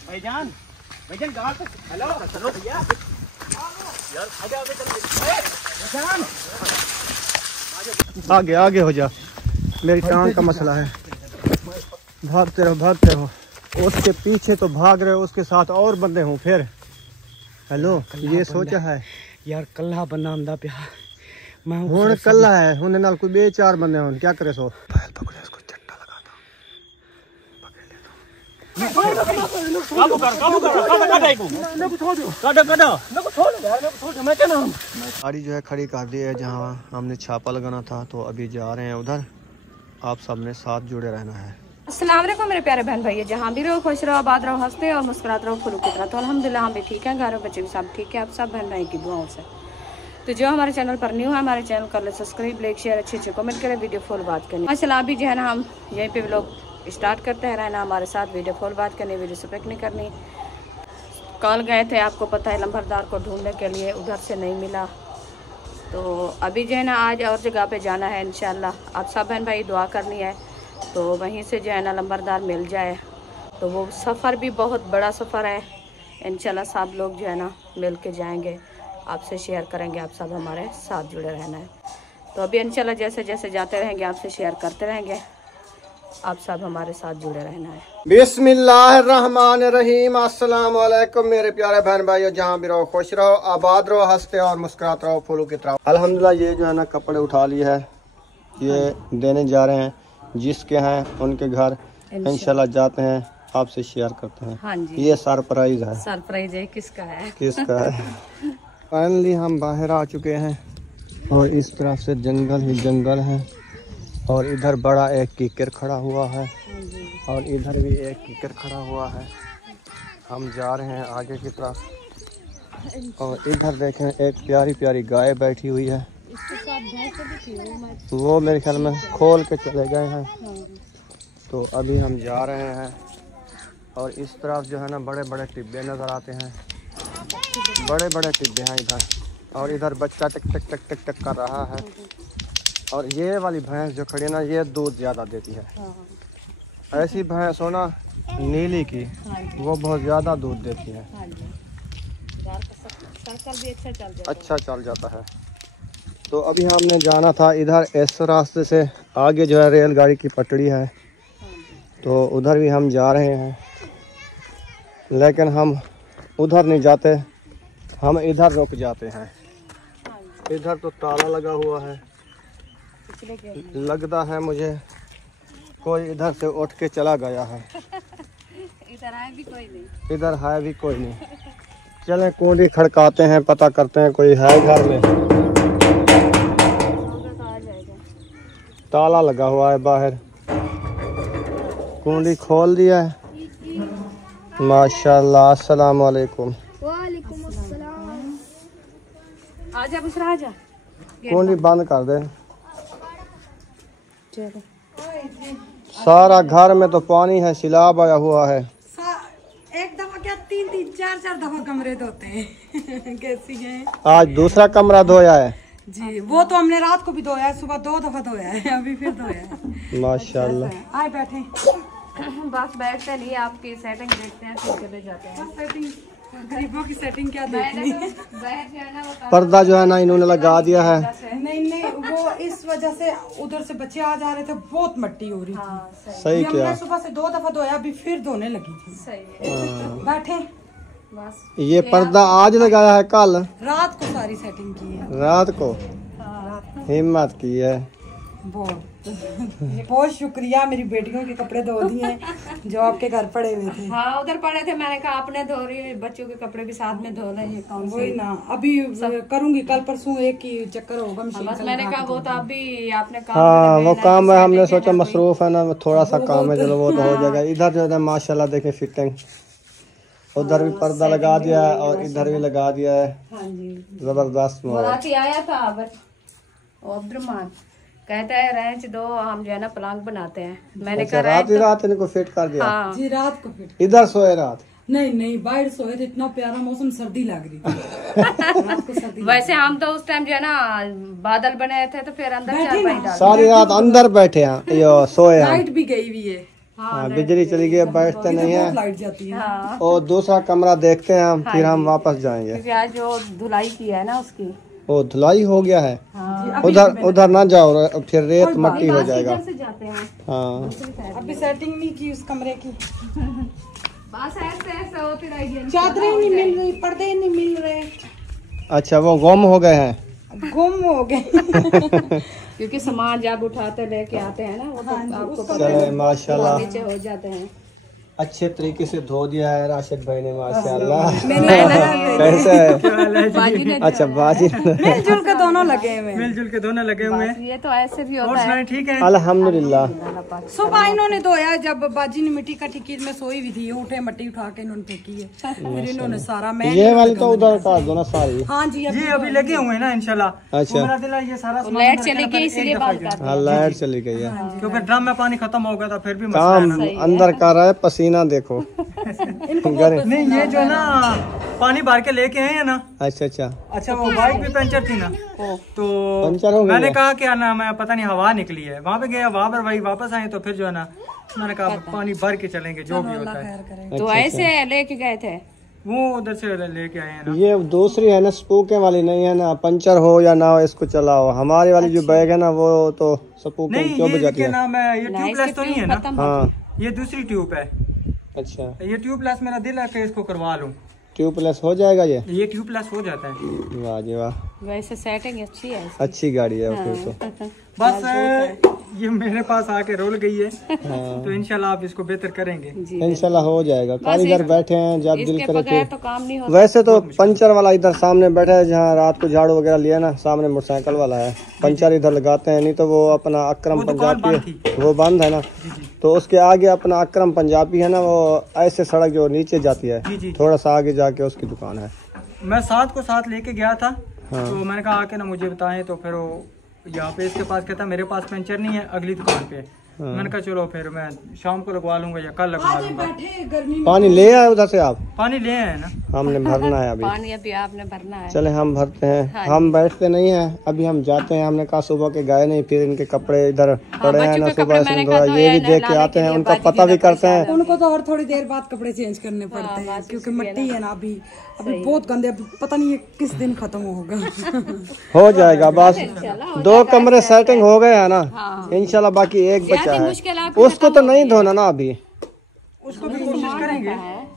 भाईजान हेलो चलो भैया आगे आगे हो जा, मेरी टांग का मसला है। भागते रहो। उसके पीछे तो भाग रहे हो, उसके साथ और बंदे हों फिर। हेलो ये सोचा है यार कल्ला बंदा आंदा पिया मैं हूं कल्ला है उन्हें नाल कोई बे चार बंदे हों क्या करे सो पकड़े इसको चट्टा लगा दो। गाड़ी जो है खड़ी कर दी है जहाँ हमने छापा लगाना था, तो अभी जा रहे हैं उधर। आप सबने साथ जुड़े रहना है। अस्सलाम वालेकुम मेरे प्यारे बहन भाई, जहाँ भी रहो खुश रहो, आबाद रहो, हंसते और मुस्कुराते रहो फुल की तरह। तो अल्हम्दुलिल्लाह हम भी ठीक हैं, घर में बच्चे भी सब ठीक है, आप सब बहन भाई की दुआओं से। तो जो हमारे चैनल पर न्यू है, हमारे चैनल कर ले सब्सक्राइब, लाइक शेयर, अच्छे कमेंट करें, वीडियो फुल बात करनी। माशाल्लाह अभी जो है ना हम यहीं पे लोग स्टार्ट करते हैं रहना हमारे साथ, वीडियो फुल बात करनी, वीडियो स्पेक नहीं करनी। कल गए थे आपको पता है लंबरदार को ढूंढने के लिए, उधर से नहीं मिला। तो अभी जो है ना आज और जगह पे जाना है इंशाल्लाह। आप सब बहन भाई दुआ करनी है, तो वहीं से जो है ना लंबरदार मिल जाए। तो वो सफ़र भी बहुत बड़ा सफ़र है, इंशाल्लाह सब लोग जो है ना मिल के जाएंगे, आपसे शेयर करेंगे, आप सब हमारे साथ जुड़े रहना है। तो अभी इंशाल्लाह जैसे जैसे जाते रहेंगे आपसे शेयर करते रहेंगे, आप सब हमारे साथ जुड़े रहना है। बिस्मिल्लाहिर्रहमानिर्रहीम। अस्सलाम वालेकुम मेरे प्यारे बहन भाइयों, जहाँ भी रहो खुश रहो, आबाद रहो, हंसते और मुस्कुराते रहो फूलों की तरह। अल्हम्दुलिल्लाह ये जो है ना कपड़े उठा लिए है, ये देने जा रहे हैं जिसके हैं उनके घर इंशाल्लाह जाते हैं, आपसे शेयर करते हैं। हाँ जी, ये सरप्राइज है। सरप्राइज है, किसका है? फाइनली हम बाहर आ चुके हैं और इस तरफ से जंगल ही जंगल है, और इधर बड़ा एक कीकर खड़ा हुआ है और इधर भी एक कीकर खड़ा हुआ है। हम जा रहे हैं आगे की तरफ, और इधर देखें एक प्यारी प्यारी गाय बैठी हुई है, वो मेरे ख्याल में खोल के चले गए हैं। तो अभी हम जा रहे हैं, और इस तरफ जो है ना बड़े बड़े टिब्बे नज़र आते हैं, बड़े बड़े टिब्बे हैं इधर, और इधर बच्चा टक टक टक टक टक कर रहा है। और ये वाली भैंस जो खड़ी है ना, ये दूध ज़्यादा देती है। ऐसी भैंस हो ना नीली की, वो बहुत ज़्यादा दूध देती है, अच्छा चल जाता है। तो अभी हमने जाना था इधर, इस रास्ते से आगे जो है रेलगाड़ी की पटड़ी है, तो उधर भी हम जा रहे हैं, लेकिन हम उधर नहीं जाते, हम इधर रुक जाते हैं। इधर तो ताला लगा हुआ है, लगता है मुझे कोई इधर से उठ के चला गया है। इधर है भी कोई नहीं, इधर है भी कोई नहीं। चलें कुंडी खड़काते हैं, पता करते हैं कोई है घर में। ताला लगा हुआ है बाहर, कुंडी खोल दिया है। माशाल्लाह। अस्सलाम वालेकुम। वालेकुम अस्सलाम। आजा बुशरा आजा, कुंडी बंद कर दे। सारा घर में तो पानी है, सैलाब आया हुआ है। एक दफा क्या तीन तीन चार चार दफा कमरे धोते हैं। कैसी है? आज दूसरा कमरा धोया है जी, वो तो हमने रात को भी धोया है, सुबह 2 दफा धोया है, अभी फिर धोया है। माशाल्लाह। आए बैठे बस बैठते नहीं, आपकी सेटिंग देखते हैं फिर चले जाते हैं। सेटिंग गरीबों की सेटिंग क्या देखनी है। पर्दा जो है ना इन्होंने लगा दिया है। नहीं वो इस वजह से उधर से बच्चे आ जा रहे थे, बहुत मट्टी हो रही थी। सही क्या, हमने सुबह से 2 दफा धोया, अभी फिर धोने लगी थी। सही है। बैठे बस ये पर्दा आज लगाया है, कल रात को सारी सेटिंग की है। रात को हिम्मत की है। बहुत शुक्रिया, मेरी बेटियों के कपड़े धो दिए जो आपके घर पड़े हुए थे। हाँ उधर पड़े थे, मैंने कहा आपने धो रही, बच्चों के कपड़े भी साथ में धो लें। वही ना, अभी करूंगी, कल परसों एक ही चक्कर होगा। बस मैंने कहा वो तो अभी आपने कहा। हाँ वो काम है, हमने सोचा मसरूफ है ना, थोड़ा सा काम है, चलो वो तो हो जाएगा। इधर जो है माशाल्लाह देखें फिटिंग, उधर भी पर्दा लगा दिया है और इधर भी लगा दिया है। जबरदस्त। राती आया था अब्दुलरहमान, कहता है रेंच दो, हम जो है ना पलंग बनाते हैं। मैंने कहा रात ही रात इनको फिट कर दिया। हाँ। जी रात को फिट। इधर सोए रात। नहीं नहीं, बाहर सोए थे, इतना प्यारा मौसम, सर्दी लग रही थी। रात को सर्दी वैसे हम तो उस टाइम जो है ना बादल बने थे तो फिर अंदर बैठे चारपाई ना। डाल सारी रात अंदर बैठे हैं, यो सोए हैं। लाइट भी गई हुई है। हाँ, बिजली चली गई, बैठते नहीं बहुत है। लाइट जाती है। हाँ और दूसरा कमरा देखते हैं हम, फिर हम वापस जाएंगे। क्योंकि आज जो धुलाई की है ना उसकी। वो धुलाई हो गया है। हाँ उधर ना जाओ, फिर रेत मट्टी हो जाएगा। इधर से जाते हैं हाँ, अभी सेटिंग नहीं की उस कमरे की। बस ऐसे ऐसे होती रहेगी। चादरें नहीं मिल रही, पर्दे नहीं मिल रहे, अच्छा वो गुम हो गए हैं। गुम हो गए। क्योंकि सामान जब उठाते लेके आते हैं ना वो तो आपको पता चले है माशाल्लाह, नीचे हो जाते हैं। अच्छे तरीके से धो दिया है राशिद भाई ने, माशाल्लाह। मैंने कैसे है? बाजी ने अच्छा बाजी, मिलजुल के दोनों लगे हुए हैं। मिलजुल के दोनों लगे हुए हैं। ये तो ऐसे भी होता है। ठीक है। अल्हम्दुलिल्लाह। सुबह इन्होंने धोया, जब बाजी ने मिट्टी इकट्ठी की, मैं सोई हुई थी, ये उठे मिट्टी उठा के इन्होंने फेंकी है, फिर इन्होंने सारा मैं ये वाली तो उधर काट दो ना सारी। हाँ जी ये अभी लगे हुए हैं ना इंशाल्लाह। अच्छा। मेरा दिल है ये सारा सामान लाइट उधर चली रखना गई पड़ेगा, इसलिए एक दफा बात ही जो है। कर हाँ, लाइट चली गई है। क्योंकि ड्रम में पानी खत्म हो गया था, फिर भी मसला काम है ना। अंदर कर रहा है, पसीना देखो। नहीं ये जो है ना पानी भर के लेके आए हैं ना। अच्छा अच्छा, अच्छा वो बाइक भी पंचर थी ना, तो पंचर हो गया। मैंने कहा कि ना मैं पता नहीं हवा निकली है, वहाँ पे गया, वहाँ पर भाई वापस आए तो फिर जो है ना मैंने कहा पानी भर के चलेंगे जो भी होता है। तो ऐसे लेके गए थे। वो उधर से लेके आए हैं ना। ये दूसरी है ना, स्पूके वाली नहीं है ना, पंचर हो या ना हो इसको चलाओ। हमारी वाली जो बैग है ना वो तो स्पूके नहीं चुभ ये जाती क्या है। नाम है, ये ट्यूबलेस तो नहीं है ना, हाँ ये दूसरी ट्यूब है। अच्छा, ये ट्यूबलेस मेरा दिल है कि इसको करवा लूँ। ट्यूबलेस हो जाएगा ये ट्यूबलेस हो जाता है। वाह जी वाह, वैसे सेटिंग अच्छी है अच्छी गाड़ी है फिर तो। बस ये मेरे पास आके रोल गई है, हाँ। तो इंशाल्लाह आप इसको बेहतर करेंगे। इंशाल्लाह हो जाएगा। कारीगर बैठे हैं, जब दिल इसके करे बगैर थे। तो काम नहीं होता। वैसे तो पंचर वाला इधर सामने बैठा है, जहाँ रात को झाड़ू वगैरह लिया ना, सामने मोटरसाइकिल वाला है। पंचर इधर लगाते हैं, नहीं तो वो अपना अकरम वो दुकान पंजाबी बंद है, वो बंद है ना। तो उसके आगे अपना अकरम पंजाबी है ना, वो ऐसे सड़क जो नीचे जाती है, जी। थोड़ा सा आगे जाके उसकी दुकान है। मैं साथ को साथ लेके गया था, हाँ। तो मैंने कहा आके ना मुझे बताएं, तो फिर वो यहाँ पे इसके पास कहता मेरे पास पंचर नहीं है, अगली दुकान पे। हाँ। मैंने कहा चलो फिर मैं शाम को लगवा लूंगा या कल लगवा लूंगा। बैठे गर्मी में। पानी ले आए उधर से आप? पानी ले आए ना। हमने भरना है अभी। पानी अभी आपने भरना है। चले हम भरते हैं। हम बैठते नहीं हैं, अभी हम जाते हैं। हमने कहा सुबह के गए नहीं, फिर इनके कपड़े इधर पड़े हैं ना, सुबह से ये भी देख के आते हैं, उनका पता भी करते हैं। उनको तो और थोड़ी देर बाद कपड़े चेंज करने पड़ते हैं, क्योंकि मिट्टी है ना अभी बहुत गंदे, अभी पता नहीं ये किस दिन खत्म होगा। हो जाएगा बस, 2 कमरे सेटिंग हो गए है ना इंशाल्लाह, बाकी एक बचा है, उसको तो नहीं धोना ना अभी। उसको भी कोशिश करेंगे।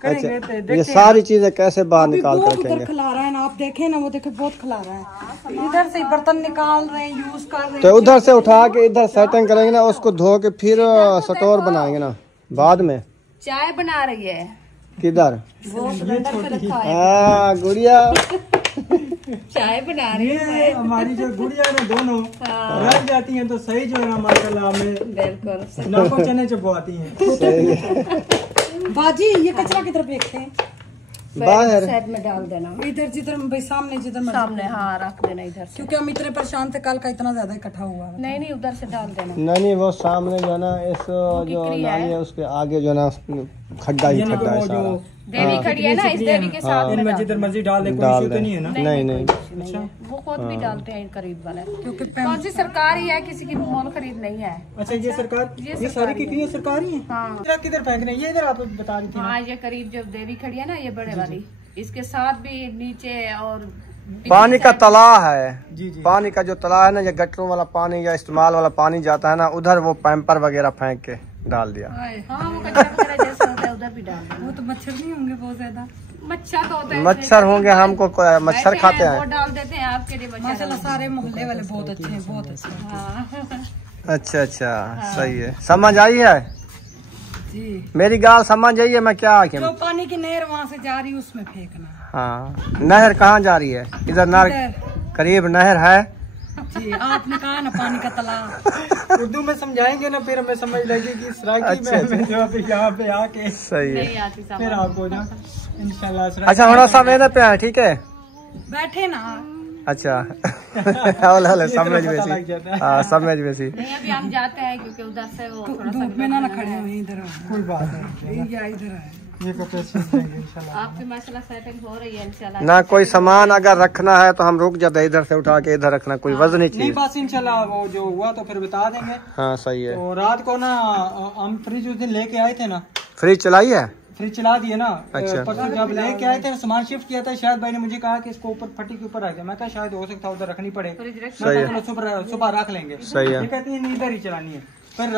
अच्छा, ये सारी चीजें कैसे बाहर निकाल कर बहुत रखेंगे? उधर खिला रहा है ना, आप देखे ना, वो देखे बहुत खिला रहा है। इधर से बर्तन निकाल रहे हैं, यूज कर रहे हैं। तो उधर से उठा के इधर सेटिंग करेंगे ना, उसको धो के फिर स्टोर बनाएंगे ना बाद में। चाय बना रही है, किधर? वो सिलेंडर पे रखा है। हाँ गुड़िया, चाय बना रही है। ये हमारी जो गुड़िया है ना, दोनों रह जाती हैं तो सही जो है ना माशाल्लाह हमें बिल्कुल लाखों चने चबवाती हैं। सही है। बाजी ये कचरा किधर फेंकते हैं? बाहर साइड में डाल देना, इधर जिधर भाई सामने जिधर मर्जी। सामने। हाँ रख देना इधर से। क्योंकि हम इतने परेशान थे, कल का इतना ज्यादा इकट्ठा हुआ है। नहीं नहीं उधर से डाल देना। नहीं वो सामने जो है ना, इस जो नाली है उसके आगे जो है ना खड्डा ही खड्डा है सारा। देवी खड़ी है ना, इस देवी के साथ में इनमें जिधर मर्जी डाल दे, कोई डाल इशू तो दे। नहीं है ना। नहीं नहीं, नहीं है। वो खुद भी डालते हैं करीब वाले, क्योंकि कौन सी सरकारी है, किसी की मोल खरीद नहीं है। अच्छा ये सरकार, ये सारी की कितनी सरकारी है? हाँ किधर फेंकने, ये इधर आप बता रही थी ना। हाँ ये करीब जो देवी खड़ी है ना, ये बड़े वाली, इसके साथ भी नीचे और पानी का तालाब है। जी जी। पानी का जो तालाब है ना, ये गटरों वाला पानी या इस्तेमाल वाला पानी जाता है ना, उधर वो पैम्पर वगैरह फेंक के डाल दिया। हाँ वो कचरा वगैरह जैसा होता है उधर भी डाल देना। वो तो मच्छर नहीं होंगे बहुत ज्यादा? मच्छर तो होता है, मच्छर होंगे, हमको मच्छर वैसे खाते वो हैं। डाल देते हैं आपके लिए बच्चा। माशाल्लाह सारे मोहल्ले वाले बहुत अच्छे हैं, बहुत अच्छे हैं। हाँ अच्छा अच्छा, सही है। समझ आई है जी। मेरी गाल, समझ आई है मैं क्या आखिर? जो पानी की नहर वहाँ से जा रही है उसमें फेंकना। हाँ, नहर कहाँ जा रही है? इधर नहर करीब नहर है जी, आपने कहा ना पानी का तालाब। उर्दू में समझाएंगे ना, फिर हमें समझ लगेगी सराकी अच्छा, में हमें जो अभी यहाँ पे आके सही है। नहीं आती समझ। फिर आपको ना इंशाल्लाह अच्छा थोड़ा सा मेरे पे है, ठीक है? बैठे ना। अच्छा हौले समझ में लग सी, जाता है। हाँ समझ में सी। नहीं अभी हम जाते हैं क्योंकि उधर से वो थोड़ा सा धूप में ना खड़े हुए इधर। कोई बात नहीं। या इधर है। ये कपड़े सील देंगे इंशाल्लाह। आपकी माशाल्लाह सेटिंग हो रही है इंशाल्लाह। ना कोई सामान अगर रखना है तो हम रुक जाते, इधर से उठा के इधर रखना, कोई वजनी नहीं चीज। बस इंशाल्लाह वो जो हुआ तो फिर बता देंगे। हाँ सही है। तो रात को ना हम फ्रिज उस दिन लेके आए थे ना, फ्रिज चलाई है? फ्रिज चला दिए ना। अच्छा। परसों जब लेके आए थे सामान शिफ्ट किया था, शायद भाई ने मुझे कहा कि इसको ऊपर फटी के ऊपर आ गया। मैं कहा शायद हो सकता है उधर रखनी पड़े, सही है। सुबह रख लेंगे। सही है। ये कहती है इधर ही चलानी है। फिर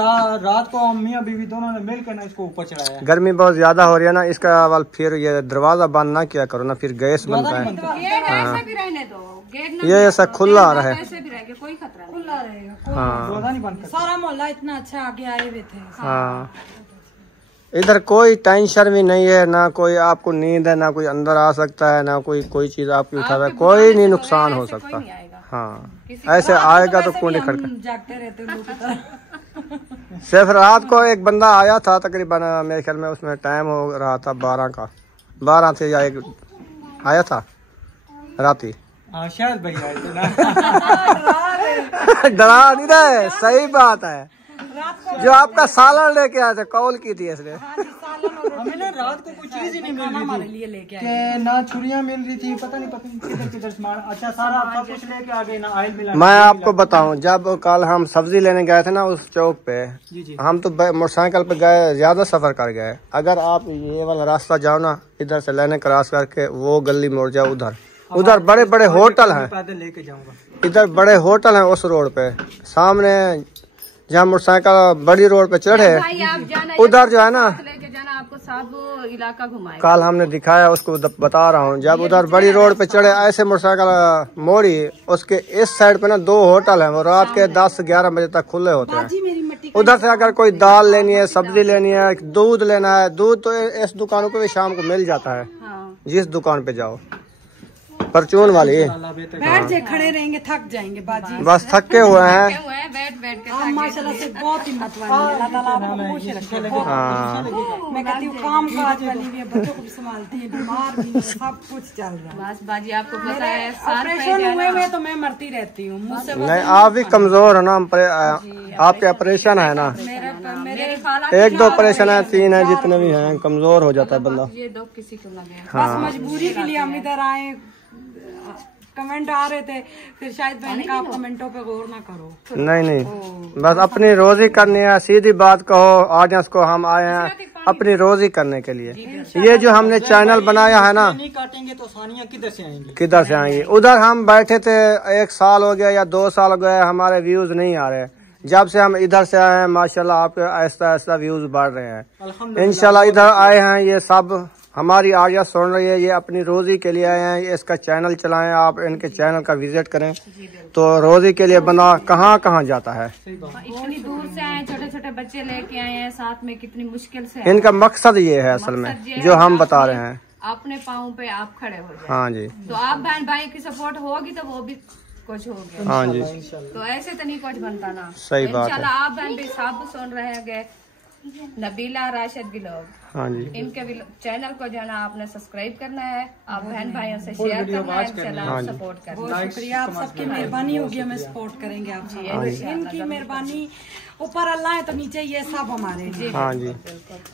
रात को हम मियाँ बीवी दोनों ने मिलकर ना इसको ऊपर चढ़ाया। गर्मी बहुत ज्यादा हो रही है ना, इसका वाल फिर ये दरवाजा बंद ना किया करो ना, फिर गैस बनता है। ऐसे भी रहने दो, गेट ना ये ऐसा खुला रहे। ऐसे भी रहेगा, कोई खतरा नहीं। खुला रहेगा। हाँ दरवाजा नहीं बंद करते। सारा मोहल्ला इतना अच्छा आगे आए हुए थे। हाँ, इधर कोई टेंशन भी नहीं है, ना कोई आपको नींद है, ना कोई अंदर आ सकता है, ना कोई चीज आपकी उठा है, कोई नहीं नुकसान हो सकता। हाँ, ऐसे आएगा तो कुंडी खड़का। जागते रहते लोग की तरह। सिर्फ रात को एक बंदा आया था तकरीबन, मेरे ख्याल में उसमें टाइम हो रहा था 12 से या एक आया था राती। हाँ शायद भाई आए थे ना। डरा नहीं रहे, सही बात है। जो आपका सालन लेके आया था, कॉल की थी इसने। हमें ना रात को कुछ चीज ही नहीं मिल रही थी लेके कि ना छुरियां मिल रही थी, पता नहीं किधर सामान। अच्छा सारा सब कुछ लेके आ गए ना, ऑयल मिला। मैं आपको बताऊं, जब कल हम सब्जी लेने गए थे ना उस चौक पे, जी। हम तो मोटरसाइकिल पे गए, ज्यादा सफर कर गए। अगर आप ये वाला रास्ता जाओ ना, इधर से लेने क्रॉस करके वो गली मोड़ जाओ, उधर बड़े बड़े होटल हैं। पैदल लेके जाऊंगा। इधर बड़े होटल हैं उस रोड पे सामने, जहाँ मोटरसाइकिल बड़ी रोड पे चढ़े, उधर जो है ना, लेके जाना आपको सब इलाका घुमाएगा। कल हमने दिखाया उसको, बता रहा हूँ। जब उधर बड़ी रोड पे चढ़े, ऐसे मोटरसाइकिल मोड़ी, उसके इस साइड पे ना 2 होटल हैं, वो रात के 10-11 बजे तक खुले होते हैं। उधर से अगर कोई दाल लेनी है, सब्जी लेनी है, दूध लेना है, दूध तो इस दुकानों पे भी शाम को मिल जाता है। जिस दुकान पे जाओ, परचून वाली। बैठ जाए, खड़े रहेंगे थक जाएंगे बाजी। बस थके हुए हैं। बैठ के आप माशाल्लाह से बहुत हिम्मत वाली है। अल्लाह ताला आपको खुश रखे। मैं कहती हूँ काम काज वाली भी है, बच्चों को भी संभालती है, बीमार भी है, सब कुछ चल रहा है। बस बाजी आपको पता है ऑपरेशन हुए हुए तो मैं मरती रहती हूँ, मुझसे नहीं, आप भी कमजोर है ना, आपके ऑपरेशन है ना, मेरे खाला 1-2 ऑपरेशन है, 3 है, जितने भी हैं, कमजोर हो जाता है बंदा। ये दो किसी को लगे। बस मजबूरी के लिए हम इधर आए। कमेंट आ रहे थे, फिर शायद मैंने कहा आप कमेंटों पे गौर ना करो। नहीं, बस अपनी रोजी करनी है, सीधी बात कहो। ऑडियंस को हम आए हैं अपनी रोजी करने के लिए। ये जो हमने चैनल बनाया है ना, नहीं काटेंगे तो सानिया किधर से आएंगी? किधर से आएंगे? उधर हम बैठे थे 1 साल हो गया या 2 साल हो गए, हमारे व्यूज नहीं आ रहे। जब से हम इधर से आए हैं, माशाल्लाह आपके आहिस्ता आहिस्ता व्यूज बढ़ रहे हैं। इंशाल्लाह इधर आए हैं, ये सब हमारी आवाज़ सुन रही है, ये अपनी रोजी के लिए आए हैं। ये इसका चैनल चलाएं, आप इनके चैनल का विजिट करें तो रोजी के लिए बंदा कहाँ कहाँ जाता है। इतनी दूर से आए, छोटे छोटे बच्चे लेके आए हैं साथ में, कितनी मुश्किल से। इनका मकसद ये है असल में, जो हम बता रहे हैं। अपने पाँव पे आप खड़े हो जाए। हाँ जी, तो आप बहन भाई की सपोर्ट होगी तो वो भी कुछ हो गया। हाँ जी, तो ऐसे तो नहीं कुछ बनता ना। सही बात है। इंशाल्लाह आप बहन भी सब सुन रहे हैं, नबीला राशिद व्लॉग, हाँ जी, इनके चैनल को जो है ना आपने सब्सक्राइब करना है, आप बहन भाइयों से शेयर करना है, इंशाल्लाह सपोर्ट करना। बहुत शुक्रिया, आप सबकी मेहरबानी होगी, हमें सपोर्ट करेंगे आप सब। इनकी मेहरबानी, ऊपर अल्लाह है तो नीचे ये सब हमारे जी। हाँ जी,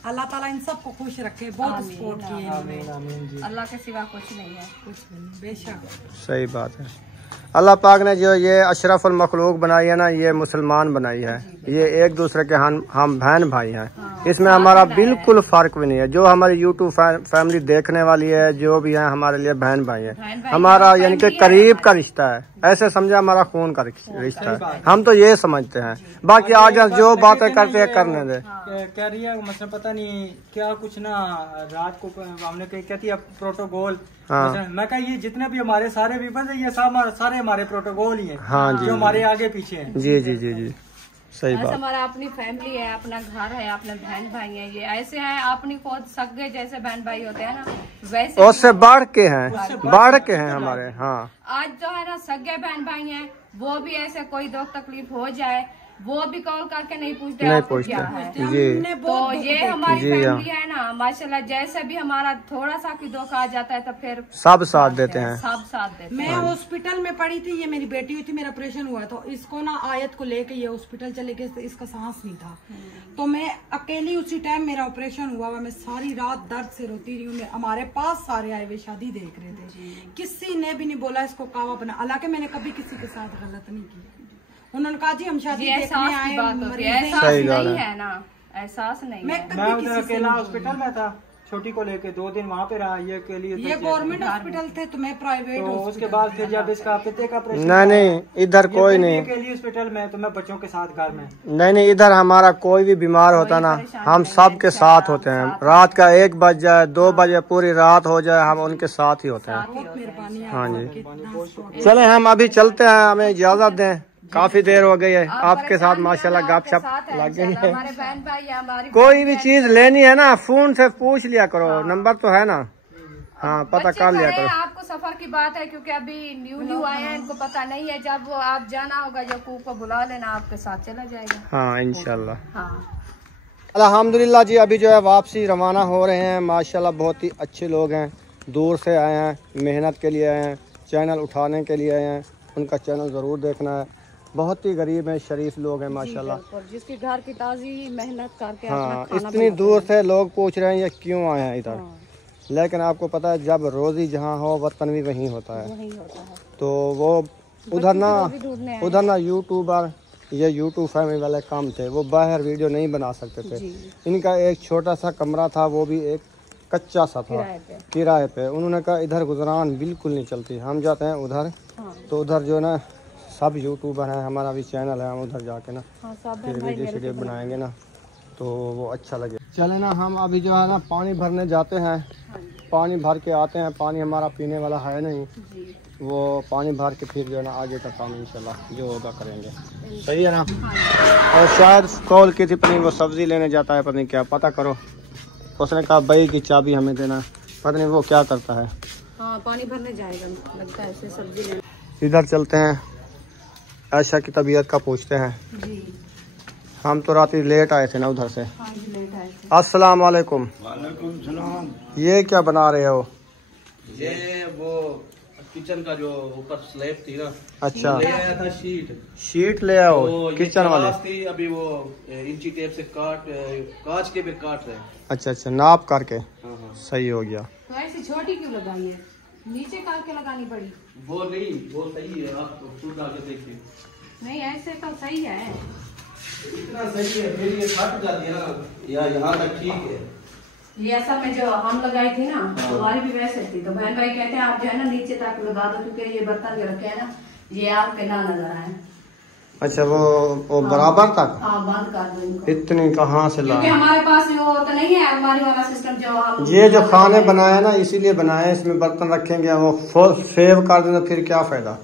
अल्लाह ताला इन सबको खुश रखे। बहुत सपोर्ट किए हमें, अल्लाह के सिवा कुछ नहीं है। कुछ नहीं, बेशक सही बात है। अल्लाह पाक ने जो ये अशरफुल मखलूक बनाई है ना, ये मुसलमान बनाई है। ये एक दूसरे के हम बहन भाई हैं। इसमें हमारा बिल्कुल फर्क भी नहीं है। जो हमारी यूट्यूब फैमिली देखने वाली है, जो भी है हमारे लिए बहन भाई है। हमारा यानी कि करीब का रिश्ता है, ऐसे समझे हमारा खून का रिश्ता है। हम तो ये समझते हैं, बाकी आज जो बातें करते हैं करने दे। कह रही है मतलब पता नहीं क्या कुछ ना, रात को हमने कहती है प्रोटोकॉल। हाँ, मैं कहा ये जितने भी हमारे सारे व्यूअर्स हैं, ये सारे हमारे प्रोटोकॉल ही हैं। हाँ जी, जो हमारे आगे पीछे हैं। जी जी जी जी, सही बात। हमारा अपनी फैमिली है, अपना घर है, अपने बहन भाई हैं, ये ऐसे हैं अपनी खुद सगे जैसे बहन भाई होते हैं ना, वैसे उससे बढ़ के हैं हमारे। हाँ, आज जो है ना सगे बहन भाई हैं, वो भी ऐसे कोई दुख तकलीफ हो जाए वो भी कॉल करके नहीं पूछते नहीं आपको क्या है। पूछते जी। तो ये हमारी जी, हाँ। फैमिली है ना माशाल्लाह, जैसे भी हमारा थोड़ा सा भी धोखा आ जाता है तो फिर सब साथ देते हैं। सब साथ देते हैं। मैं हॉस्पिटल में पड़ी थी, ये मेरी बेटी हुई थी, मेरा ऑपरेशन हुआ तो इसको ना आयत को लेके ये हॉस्पिटल चले गए, तो इसका सांस नहीं था। तो मैं अकेली उसी टाइम मेरा ऑपरेशन हुआ, मैं सारी रात दर्द से रोती रही हूँ। हमारे पास सारे आए हुए शादी देख रहे थे, किसी ने भी नहीं बोला इसको कावा बना, हालांकि मैंने कभी किसी के साथ गलत नहीं किया। उन्होंने कहा जी हम शादी देखने आए, एहसास नहीं है ना, एहसास नहीं है। मैं उधर अकेला हॉस्पिटल में था, छोटी को लेके 2 दिन वहाँ पे रहा। ये अकेली ये गवर्नमेंट हॉस्पिटल थे तो मैं प्राइवेट। तो उसके बाद फिर जब इसका पिते का ऑपरेशन, नहीं इधर कोई नहीं, अकेली हॉस्पिटल में, तो मैं बच्चों के साथ घर में। नहीं इधर हमारा कोई भी बीमार होता ना, हम सब के साथ होते हैं। रात का 1 बज जाए 2 बजे पूरी रात हो जाए, हम उनके साथ ही होते हैं। हाँ जी, चले हम अभी चलते हैं, हमें इजाजत दें, काफी देर हो गई है आपके साथ माशाल्लाह गपशप लग गई है। हमारे बहन भाई हमारी कोई भी चीज लेनी है ना फोन से पूछ लिया करो, नंबर तो है ना, हाँ पता कर लिया करो। आपको सफर की बात है क्योंकि अभी न्यू आए हैं, इनको पता नहीं है। जब वो आप जाना होगा यकूब को बुला लेना, आपके साथ चला जाएगा। हाँ इंशाल्लाह। हाँ अल्हम्दुलिल्लाह जी, अभी जो है वापसी रवाना हो रहे हैं। माशाल्लाह बहुत ही अच्छे लोग हैं, दूर से आए हैं, मेहनत के लिए आए हैं, चैनल उठाने के लिए आए हैं। उनका चैनल ज़रूर देखना है। बहुत ही गरीब हैं, शरीफ लोग हैं माशाल्लाह, जिसकी घर की ताज़ी मेहनत करके हाँ इतनी दूर से लोग पूछ रहे हैं ये क्यों आए हैं इधर। लेकिन आपको पता है जब रोज़ी जहाँ हो वतन भी वहीं होता है। तो वो उधर ना यूट्यूबर ये यूट्यूब फैमिली वाले काम थे, वो बाहर वीडियो नहीं बना सकते थे। इनका एक छोटा सा कमरा था, वो भी एक कच्चा सा था किराए पे। उन्होंने कहा इधर गुजरान बिल्कुल नहीं चलती, हम जाते हैं उधर। तो उधर जो है ना सब यूट्यूबर हैं, हमारा भी चैनल है, हम उधर जाके ना फिर वीडियो बनाएंगे ना तो वो अच्छा लगे। चले ना हम अभी जो है ना पानी भरने जाते हैं, पानी भर के आते हैं। पानी हमारा पीने वाला है नहीं, वो पानी भर के फिर जो है ना आगे का काम इंशाल्लाह जो होगा करेंगे। सही है ना। और शायद कॉल की थी पता नहीं वो सब्ज़ी लेने जाता है, पता नहीं क्या, पता करो। उसने कहा भाई की चाबी हमें देना, पता नहीं वो क्या करता है। हाँ पानी भरने जाएगा लगता है, सब्जी लेने। इधर चलते हैं, आयशा की तबीयत का पूछते हैं जी। हम तो रात लेट आए थे ना उधर से। हाँ जी लेट आए थे। अस्सलाम वालेकुम। वालेकुम सलाम। ये क्या बना रहे हो? ये वो किचन का जो ऊपर स्लैब थी ना, अच्छा ले आया था शीट ले आओ तो किचन वाले थी। अभी वो इंची टेप से कांच के पे काट रहे हैं। अच्छा नाप करके। हाँ। सही हो गया। तो ऐसी छोटी क्यों लगाई है, नीचे करके लगानी पड़ी? वो नहीं, वो सही है, आप खुद आके देखिए। नहीं ऐसे तो सही है, इतना सही है, फिर ये फट जाती है ना, या यहाँ तक ठीक है। ये असल में जो हम लगाई थी ना हमारी भी वैसे थी। तो बहन भाई कहते हैं आप जो है ना नीचे तक लगा दो, क्योंकि ये बर्तन जो रखे हैं ना ये आपके ना नजर आए। अच्छा वो बराबर तक। हाँ बंद कर दो इनको। इतनी कहाँ से ला? क्योंकि हमारे पास वो तो नहीं है अलमारी वाला सिस्टम जो हम ये जो खाने बनाए ना इसीलिए बनाए, इसमें बर्तन रखेंगे वो सेव कर देना, फिर क्या फायदा।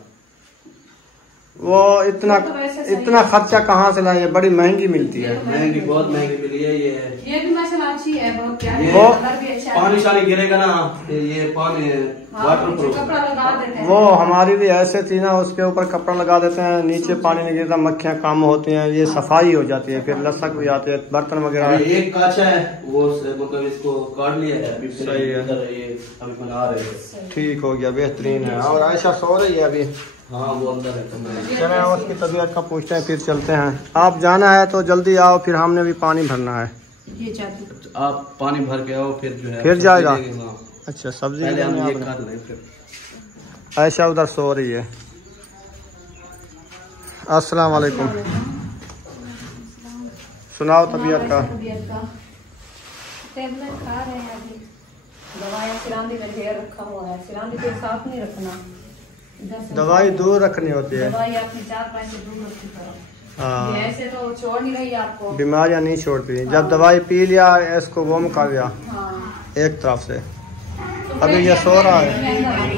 वो इतना खर्चा कहाँ से लाए, बड़ी महंगी मिलती है। महंगी, बहुत महंगी मिली है। ये भी माशाल्लाह अच्छी है, बहुत प्यारी ये है, कलर भी अच्छा है। पानी शानी गिरेगा ना, ये पानी वाटर प्रूफ। कपड़ा लगा देते हैं। वो हमारी भी ऐसे थी ना, उसके ऊपर कपड़ा लगा देते हैं, नीचे पानी नहीं गिरता, मक्खियाँ कम होती हैं, ये सफाई हो जाती है, फिर लसक भी आती है, बर्तन वगैरह। एक कांच है वो मतलब इसको काट लिया है अभी। सही है, ये अभी बना रहे हैं। ठीक हो गया, बेहतरीन है। और आयशा सो रही है अभी। हाँ वो अंदर है। चले उसकी तबीयत का पूछते हैं, फिर चलते हैं। आप जाना है तो जल्दी आओ, फिर हमने भी पानी भरना है। ये चाहती आप पानी भर के आओ, फिर जो है फिर जाएगा। हाँ। अच्छा सब्जी पहले हम लेने ये आपने। कर लें फिर। आयशा उधर सो रही है। अस्सलाम वालेकुम। सुनाओ तबीयत का। टेबलेट खा रहे हैं अभी, दवाइयाँ सिरांदी में ढेर रखा हुआ है, सिरांदी को साफ नहीं रखना। दवाई दूर रखनी होती है, दवाई अपनी 4-5 से दूर रखी करो। हाँ ऐसे तो छोड़ नहीं रही आपको, बीमारियां नहीं छोड़ती। जब दवाई पी लिया इसको वो मुका दिया एक तरफ से। अभी ये सो रहा है।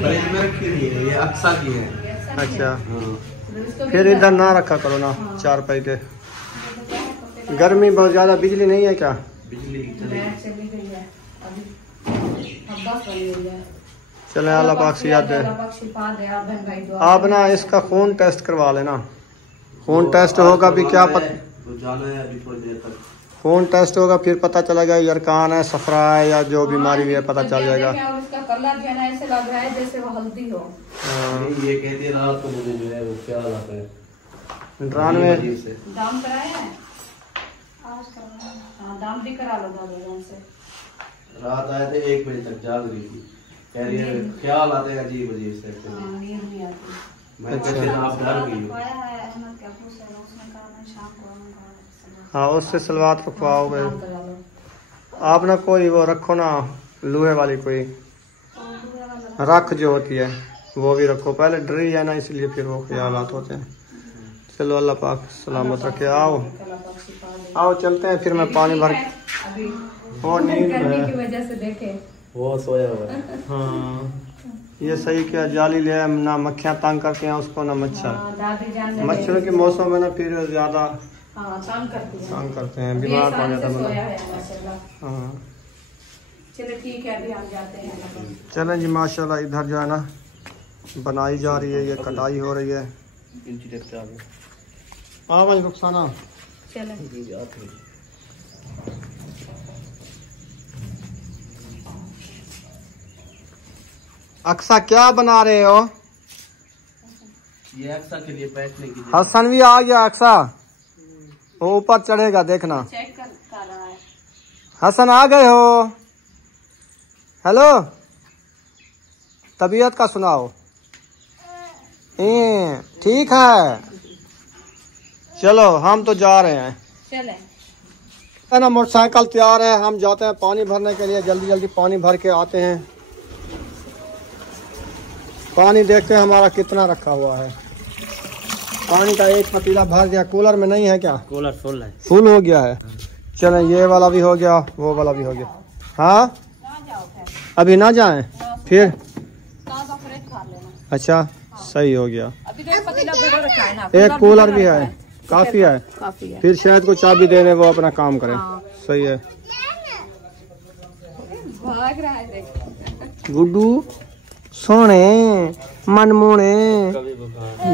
फ्रिज में रखी हुई है, ये अक्सा की है। अच्छा फिर इधर ना रखा करो ना 4 पैके। गर्मी बहुत ज्यादा, बिजली नहीं है क्या? बिजली चली गई है अभी, अब बस बनी हुई है। चले अल्लाह पाक से याद दे। आप ना इसका खून टेस्ट करवा लेना। खून टेस्ट होगा भी क्या पता, तो जाना है अभी थोड़ी देर तक। खून टेस्ट होगा फिर पता चलेगा यरकान है, सफरा है या जो बीमारी भी है पता चल जाएगा। और उसका कलर जो है ना ऐसे लग रहा है जैसे वो हल्दी हो। ये कहती है रात को मुझे जो है वो क्या आता है 93 से दाम कराया है आज करना। हाँ दाम भी करा लो दाम से। रात आए थे 1 बजे तक जाग रही थी, कह रही है ख्याल आते हैं अजीब अजीब से। नींद नहीं आती। मैं कहते हैं आप घर गई हो। आया है अहमद के अब्बू से, उसने कहा मैं शाम को आऊंगा। हाँ उससे सलवात रखवाओगे दाम करा लो। आप ना, कोई वो रखो ना लोहे वाली कोई रख जो होती है वो भी रखो, पहले डरी है ना इसलिए फिर वो ख्यालात होते हैं। चलो अल्लाह पाक सलामत रखे। आओ चलते हैं, फिर मैं पानी भर अभी वो नींद गर्मी में की वजह से देखे वो सोया हुआ है। हाँ ये सही किया, जाली ले आए, ना मक्खियाँ तंग करते हैं उसको ना मच्छर। दादी जान ने मच्छरों के मौसम में ना फिर ज्यादा हाँ तंग करती है। तंग करते हैं, बीमार पड़ जाता है सोया बंदा। है माशाल्लाह। हाँ चलो ठीक है अभी हम जाते हैं। चलें जी माशाल्लाह। इधर जो है ना बनाई जा रही है, ये कटाई हो रही है। हाँ भाई रुखसाना चलो अक्सा क्या बना रहे हो? ये अक्सा के लिए बैठने की हसन भी आ गया अक्सा, वो ऊपर चढ़ेगा देखना। चेक कर रहा है। हसन आ गए हो? हेलो तबीयत का सुनाओ। ठीक है चलो हम तो जा रहे हैं। चले है ना, मोटरसाइकिल तैयार है, हम जाते हैं पानी भरने के लिए। जल्दी जल्दी पानी भर के आते हैं। पानी देखते हैं हमारा कितना रखा हुआ है। पानी का एक पतीला भर दिया, कूलर में नहीं है क्या? कूलर फुल है। फुल हो गया है। चलें ये वाला भी हो गया, वो वाला भी हो गया। हाँ अभी ना जाएं फिर? अच्छा सही हो गया। अभी तो एक पतीला भरा रखा है ना। एक कूलर भी है, काफी है। काफी है। फिर शायद को चाबी देने वो अपना काम करे। सही है। भाग रहा है देख। गुड्डू सोने मनमोने,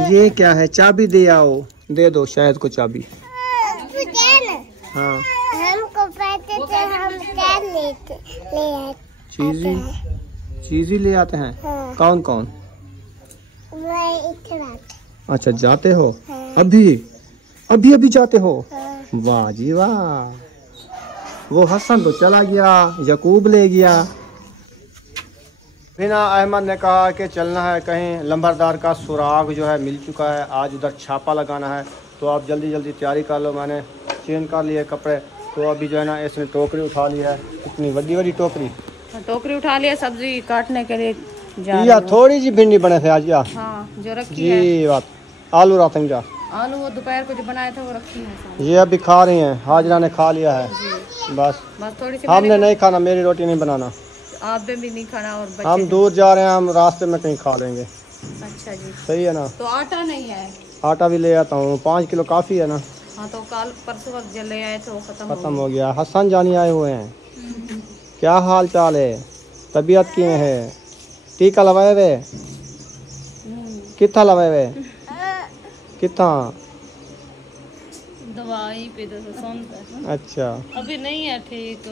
ये क्या है? चाबी दे आओ, दे दो शायद को चाबी। हाँ हमको पता तो हम क्या लेते ले चीज़ी ले आते हैं। हाँ। कौन कौन? मैं इतना अच्छा जाते हो? हाँ। अभी अभी अभी जाते हो? हाँ। वाह जी वाह। वो हसन तो चला गया, यकूब ले गया। बिना अहमद ने कहा कि चलना है कहीं, लंबरदार का सुराग जो है मिल चुका है, आज उधर छापा लगाना है। तो आप जल्दी जल्दी तैयारी कर लो। मैंने चेंज कर लिए कपड़े, तो अभी जो है ना इसने टोकरी उठा ली है, इतनी बड़ी बड़ी टोकरी। टोकरी उठा लिया सब्जी काटने के लिए जा या थोड़ी जी भिंडी बने थे आज या? हाँ जो रखी है। जी बात। आलू रातन जा आलू वो दोपहर को जो बनाए थे वो रखी है सारी। ये अभी खा रही हैं, हाजरा ने खा लिया है। बस थोड़ी सी हमने नहीं खाना, मेरी रोटी नहीं बनाना। आप भी नहीं खाना और बच्चे हम दूर जा रहे हैं, हम रास्ते में कहीं खा लेंगे। अच्छा जी सही है ना? तो आटा नहीं है? आटा भी ले आता हूँ, 5 किलो काफ़ी है ना। हाँ तो कल परसों वक्त जल ले आए थे वो खत्म हो गया। हसन जानी आए हुए हैं। क्या हाल चाल है? तबीयत की है? टीका लगाए वे? कितना लगाए वे? कितना? दवाई पे तो सुनता। अच्छा अभी नहीं है ठीक।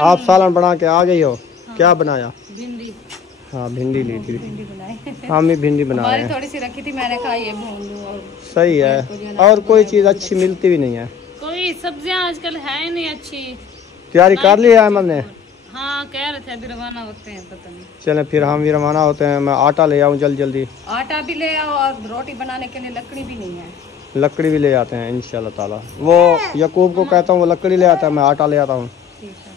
आप सालन बना के आ गई हो? हाँ। क्या बनाया? भिंडी। हाँ भिंडी ली थी। भिंडी बनाई। हम भी भिंडी बना रहे हैं। थोड़ी सी रखी थी, मैंने कहा ये भून लूं। और सही है, और कोई चीज़ अच्छी मिलती भी नहीं है। कोई सब्जियां आजकल है नहीं अच्छी। तैयारी कर ली है अहमद ने? हाँ कह रहे थे अभी रवाना होते हैं, पता नहीं। चलें फिर हम भी रवाना होते हैं। मैं आटा ले आऊँ जल्दी जल्दी। आटा भी ले आओ और रोटी बनाने के लिए लकड़ी भी नहीं है। लकड़ी भी ले आते हैं इंशाल्लाह ताला। वो यकूब को कहता हूँ वो लकड़ी ले आता है, मैं आटा ले आता हूँ ठीक है।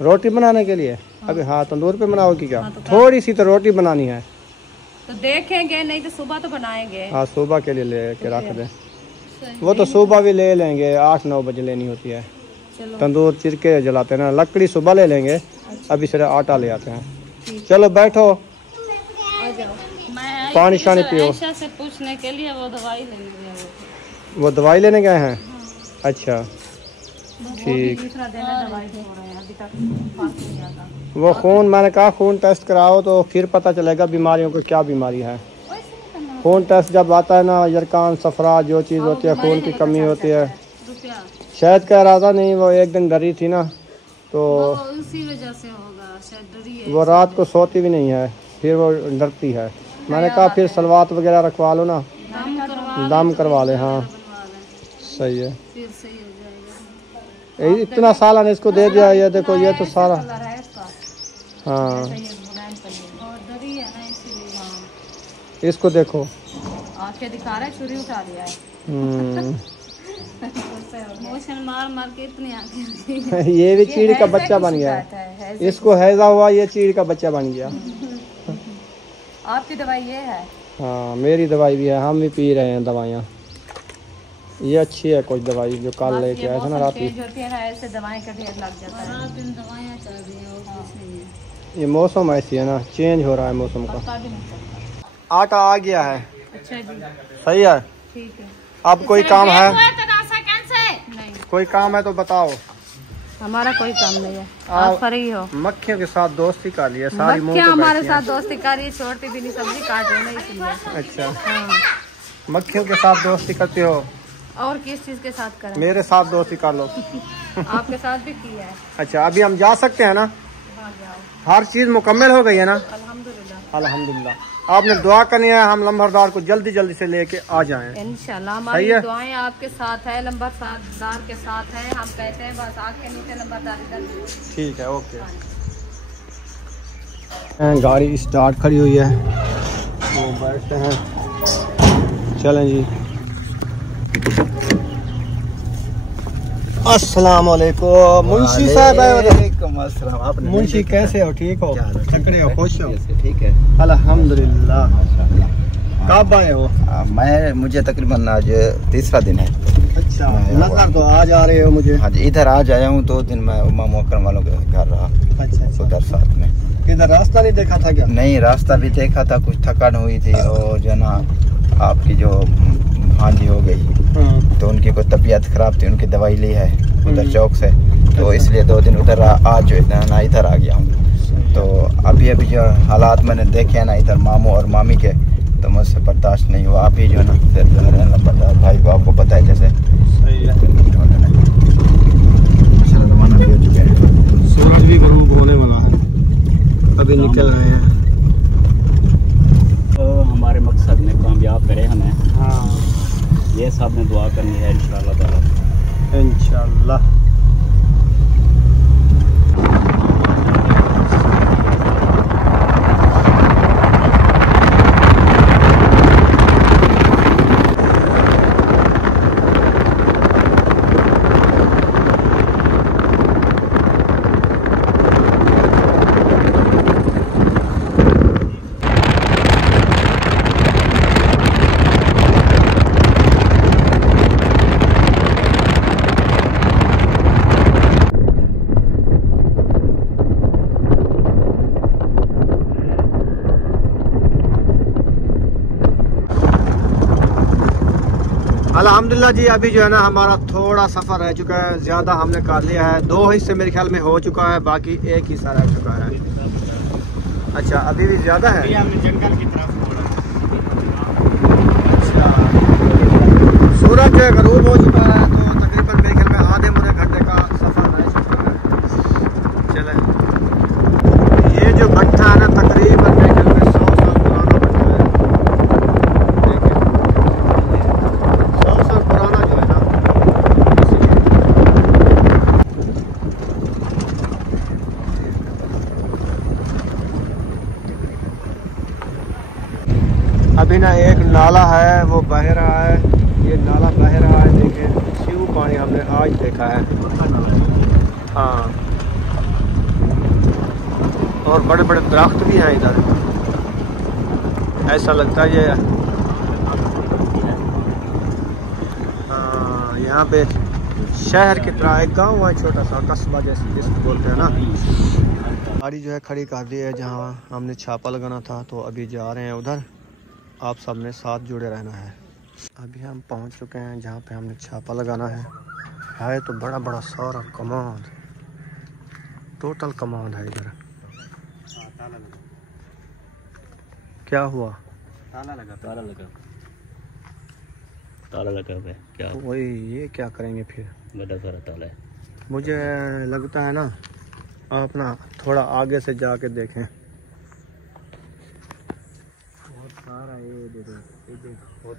रोटी बनाने के लिए। अभी हाँ तंदूर पे बनाओगी क्या? हाँ, तो थोड़ी सी तो रोटी बनानी है। तो देखेंगे, नहीं तो सुबह तो बनाएंगे। हाँ सुबह के लिए ले के रख दें। वो तो सुबह भी ले लेंगे, 8-9 बजे लेनी होती है। चलो तंदूर चिरके जलाते हैं ना, लकड़ी सुबह ले लेंगे। अच्छा। अभी सिर्फ आटा ले आते हैं। चलो बैठो, आ जाओ। मैं पानी शानी पियो। आयशा से पूछने के लिए वो दवाई लेने गए। वो दवाई लेने गए हैं? अच्छा ठीक। दूसरा देना दवाई हो रहा है, अभी तक फर्क नहीं आता। वो खून, मैंने कहा खून टेस्ट कराओ तो फिर पता चलेगा बीमारियों को क्या बीमारी है। खून टेस्ट जब आता है ना, यरकान सफरा जो चीज़ होती है खून की कमी होती है। शायद कह रहा था नहीं, वो एक दिन डरी थी ना, तो उसी वजह से होगा, शायद डरी है। वो रात को सोती भी नहीं है, फिर वो डरती है। मैंने कहा फिर सलवात वगैरह रखवा लो ना, दम करवा ले। हाँ सही है, फिर सही हो जाएगा। इतना साल ने इसको दे दिया। ये देखो ये तो सारा, हाँ इसको देखो, आंखें दिखा रहा है, छुरी उठा लिया है। मोशन मार मार के इतनी आंखें। ये भी चीड़ का बच्चा बन गया है। इसको हैजा हुआ, ये चीड़ का बच्चा बन गया। आपकी दवाई ये है? हाँ मेरी दवाई भी है, हम भी पी रहे हैं दवाइयाँ। ये अच्छी है कुछ दवाई जो कल लेके आए थे ना रात। ऐसे दवाएं का ढेर लग जाता है, दवाइयाँ चल रही हैं और कुछ नहीं है। ये मौसम ऐसी है ना, चेंज हो रहा है मौसम का। आटा आ गया है। अच्छा जी, सही है, ठीक है। अब कोई काम है? नहीं, कोई काम है तो बताओ। हमारा कोई काम नहीं है, आप फ्री हो। मक्खियों के साथ दोस्ती कर लिया, सारी मक्खियाँ हमारे साथ दोस्ती कर रही, छोड़ती भी नहीं, सब्जी काट रही नहीं इसलिए। अच्छा, मक्खियों के साथ दोस्ती करती हो? और किस चीज के साथ करें? मेरे साथ दोस्ती कर लो। आपके साथ भी किया है। अच्छा, अभी हम जा सकते हैं ना? हर चीज मुकम्मल हो गई है ना? अल्हम्दुलिल्लाह। अल्हम्दुलिल्लाह। आपने दुआ करनी है हम लंबरदार को जल्दी जल्दी से लेके आ जाएं। इंशाल्लाह हमारी दुआएं आपके साथ है, लंबरदार के साथ है। हम कहते हैं बस आग के नीचे लंबरदारी कर। ठीक है, ओके। गाड़ी स्टार्ट खड़ी हुई है, वो बैठते हैं, चलें जी। अस्सलाम वालेकुम मुंशी साहब। मुंशी कैसे हो? ठीक हो? तकड़े हो? खुश हो? ठीक है अल्हम्दुलिल्लाह। कब आए हो? मुझे तकरीबन आज तीसरा दिन है। अच्छा, नजर तो आज आ रहे हो मुझे। हाँ इधर आज आया हूँ, 2 दिन मैं उमा मोहकरम वालों के घर रहा। अच्छा, उधर साथ में। इधर रास्ता नहीं देखा था क्या? नहीं, रास्ता भी देखा था, कुछ थकान हुई थी और जो ना आपकी जो भांजी हो गई तो उनकी कोई तबीयत खराब थी, उनकी दवाई ली है उधर चौक से, तो इसलिए 2 दिन उधर आज जो ना इधर आ गया हूँ। तो अभी जो हालात मैंने देखे हैं ना इधर मामू और मामी के, तो मुझसे बर्दाश्त नहीं हुआ। अभी जो है ना नंबरदार भाई को आपको पता है जैसे सही है, रवाना भी हो चुके हैं। सूरज भी गर्म होने वाला है, अभी निकल रहे हैं। तो हमारे मकसद में कामयाब करे हमें। हाँ ये सब ने दुआ करनी है इंशाअल्लाह ताला। इंशाअल्लाह। अल्हम्दुलिल्लाह जी, अभी जो है ना हमारा थोड़ा सफ़र रह चुका है, ज़्यादा हमने कर लिया है। 2 हिस्से मेरे ख्याल में हो चुका है, बाकी 1 हिस्सा रह चुका है। अच्छा, अभी भी ज़्यादा है। जंगल की तरफ। अच्छा, सूरज गरूब हो चुका है, तो तकरीबन मेरे ख्याल में आधे मुने घंटे का सफ़र रह चुका है। चले, ये जो भट्टा है ना तकरीबन मेरे ख्याल में 100 साल पुराना भट्टा है। अभी ना एक नाला है वो बह रहा है, ये नाला बह रहा है, देखिए शिव पानी हमने आज देखा है। हाँ, और बड़े बड़े दरख्त भी हैं इधर, ऐसा लगता है ये। हाँ, यहाँ पे शहर की तरह एक गांव है, छोटा सा कस्बा जैसे जिसको बोलते हैं ना। गाड़ी जो है खड़ी कर दी है जहाँ हमने छापा लगाना था, तो अभी जा रहे हैं उधर। आप सब ने साथ जुड़े रहना है। अभी हम पहुंच चुके हैं जहाँ पे हमने छापा लगाना है तो बड़ा बड़ा सारा कमांड, टोटल कमांड है इधर। क्या हुआ? ताला लगा हुआ है क्या? वही ये क्या करेंगे फिर? बड़ा सारा ताला है। मुझे लगता है ना आप ना थोड़ा आगे से जाके देखें। बहुत सारा ये देखो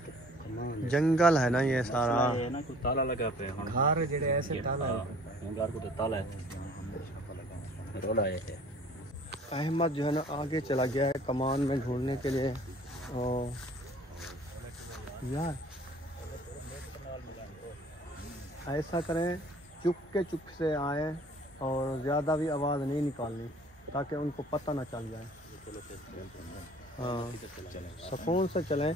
जंगल है ना ये सारा। है ना, कुछ ताला लगा पे घर जेड़े ऐसे ताला है। घर को तो ताला है, रोला है। अहमद जो है ना आगे चला गया है कमान में ढूंढने के लिए। और यार ऐसा करें, चुप से आए और ज़्यादा भी आवाज़ नहीं निकालनी ताकि उनको पता ना चल जाए। हाँ, सुकून से चलें,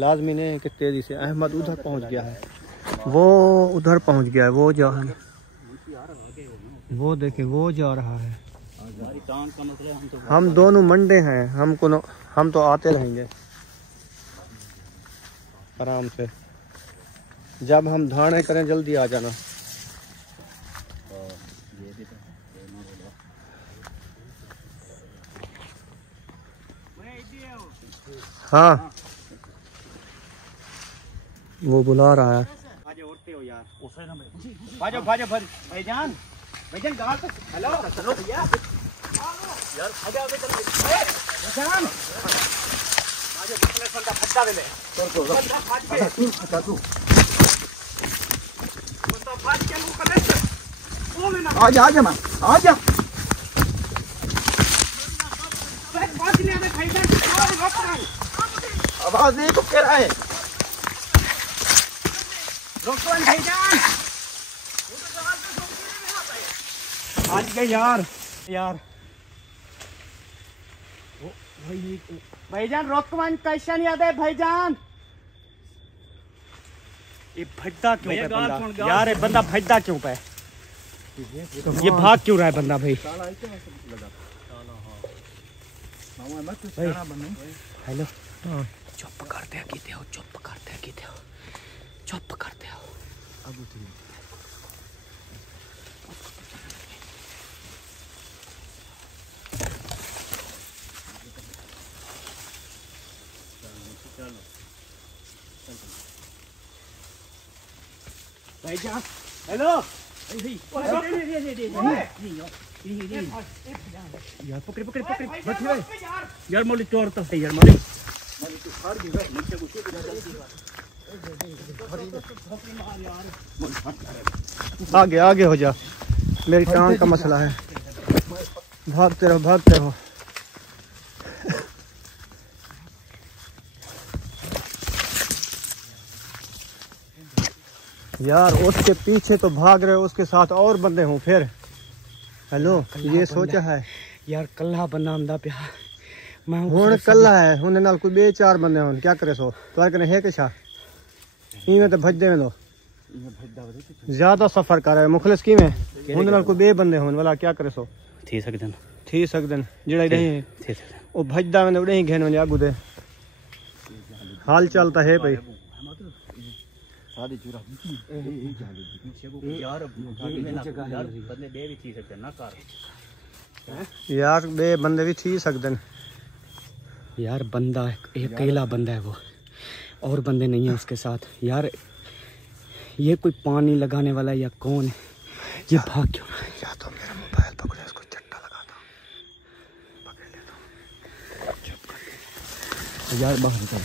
लाजमी नहीं है कि तेज़ी से। अहमद उधर पहुंच गया है, वो उधर पहुंच गया है, वो जा है, वो देखे वो जा रहा है। हम दोनों मंडे हैं, हम तो आते रहेंगे आराम से। जब हम धाने करें जल्दी आ जाना। हाँ, वो बुला रहा है। भाईजान गाल पे हेलो चलो भैया यार आगे भाईजान आगे पिछले बंदा फटा दे ले तो बंदा फाट के वो कनेक्ट आजा मैं आजा आवाज नहीं तो कह रहा है रोको भाईजान आज के यार भाईजान रोकमान कैसा नहीं आता है भाईजान। ये भटका क्यों है बंदा यार? ये बंदा भटका क्यों पे? ये भाग क्यों रहा है बंदा भाई? हेलो चुप करते हैं कीते हो, चुप करते हैं कीते हो, चुप करते हो। अब भाईजान हेलो यार पकड़े यार मोली तोड़ तो है यार मोली आगे हो जा, मेरी टांग का मसला है। भागते रहो यार। उसके पीछे तो भाग रहे हो, उसके साथ और बंदे हों फिर। हेलो ये सोचा है यार कल्ला बंदा आंदा पिया मैं हुण कल्ला है, हुन नाल कोई बे चार बंदे होन क्या करे सो तो कने है किसा इवें ते भजदे में लो ज्यादा सफर कर रहे मुखलिस की में हुन नाल कोई बे बंदे होन वाला क्या करे सो थी सकदन जेड़ा नहीं ओ भजदा में उड़े ही घेन में आगू दे हाल चलता है भाई। यार बे बंदे भी थी सकदन यार। बंदा एक अकेला बंदा है वो, और बंदे नहीं है उसके साथ यार। ये कोई पानी लगाने वाला या कौन है? ये भाग क्यों रहा है? या तो मेरा मोबाइल पकड़े, इसको चट्टा लगा दो, पकड़ ले दो। चुप कर यार, बाहर निकल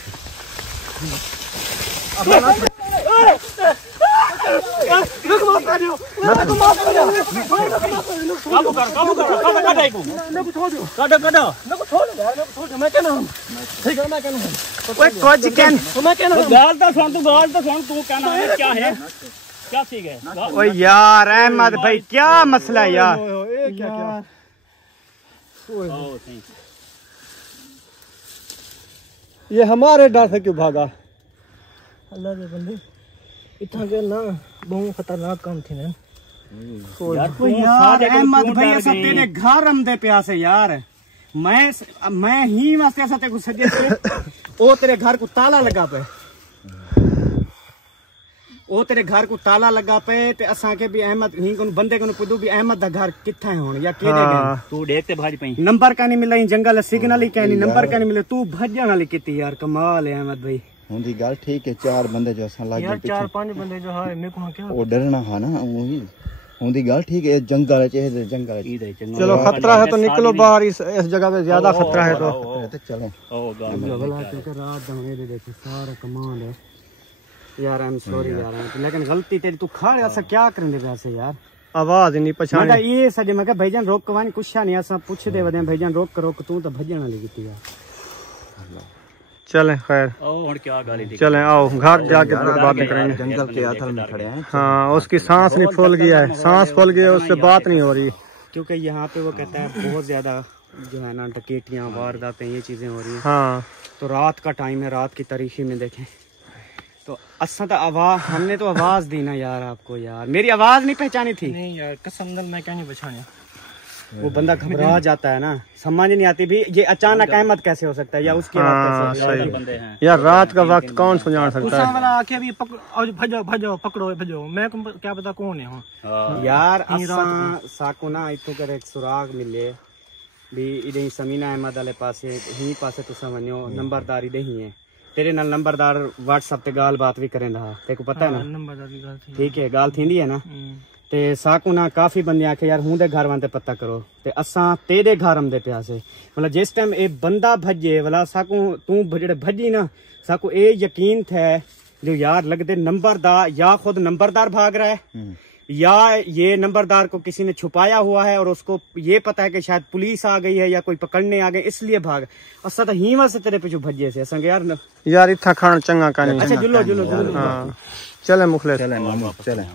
यार अहमद भाई क्या मसला है यार? ये हमारे डर से क्यों भागा? अल्लाह के बंदे इतना के ना बहुत खतरनाक काम थी ना यार। अहमद भाई ऐसा तेरे घर रमदे प्यासे यार। मैं ही वास्ते ऐसा तेरे को सजे ओ तेरे घर को ताला लगा पे वो तेरे घर को ताला लगा पे ते असा के भी अहमद ही को बंदे को पुदू भी अहमद दा घर किथे होण या केदे गए तू देखते भाज पई नंबर का नहीं मिला जंगल सिग्नल ही कहनी नंबर का नहीं मिले तू भजन वाली किती यार कमाल है अहमद भाई हुंदी गल ठीक है 4 बंदे जो असा लागे यार 4-5 बंदे जो है मेरे को क्या ओ डरना हा ना वही हुंदी गल ठीक है जंगल है जंगल चलो खतरा है तो निकलो बाहर इस जगह पे ज्यादा खतरा है तो चलो ओ रात दमने दे देखो सारा कमाल है यार आई एम सॉरी यार लेकिन गलती तेरी तू खा ऐसा क्या करेंगे वैसे यार आवाज नहीं पहचान ये सजे मैं भाईजान रोक कवानी कुछ नहीं ऐसा पूछ दे वदे भाईजान रोक तू तो भजन वाली कीती यार चले खैर और क्या गाली दी चले आओ घर जाके बातें करेंगे जंगल के आथल में खड़े हैं हाँ उसकी सांस नहीं फूल गया है सांस फूल गया उससे बात नहीं हो रही क्योंकि यहाँ पे वो कहते हैं बहुत ज्यादा जो है ना डकैतियाँ वारदातें ये चीजें हो रही हैं हाँ तो रात का टाइम है रात की तारीखी में देखें तो असा तो आवाज हमने तो आवाज दी ना यार आपको यार मेरी आवाज नहीं पहचानी थी नहीं यार कसम दल मैं क्या नहीं पहचाना वो बंदा घबरा जाता है ना समझ नहीं आती भी ये अचानक अहमद कैसे हो सकता है या उसकी सही यार रात का वक्त कौन सुझान सकता है वाला आके भी भजो पकड़ो भजो मैं क्या पता कौन है यार साको ना इतो कर एक सुराग मिले भी इधे समीना अहमद वाले पासे ही पासे तुसा वन्यो नंबरदार इधे ही है तेरे नाल नंबरदार व्हाट्सएप ते गाल बात भी करें रहा तेरे को पता है ना नंबरदार की गाल ठीक है गाल थींदी है ना ते साकू ना काफी बंदे आखे यार हूं दे घर वांते पता करो ते असा तेरे घर हम दे प्यासे मतलब जिस टाइम ए बंदा भजे वाला साकू तू जेड़े भजी ना साकू ए यकीन थे जो यार लगदे नंबरदार या खुद नंबरदार भाग रहा है या ये नंबरदार को किसी ने छुपाया हुआ है और उसको ये पता है कि शायद पुलिस आ गई है या कोई पकड़ने आ गए इसलिए भाग असा तो हीवा से तेरे पिछू भजे से असा यार इतना खान चंगा का नहीं अच्छा जुलो चले मुखले चले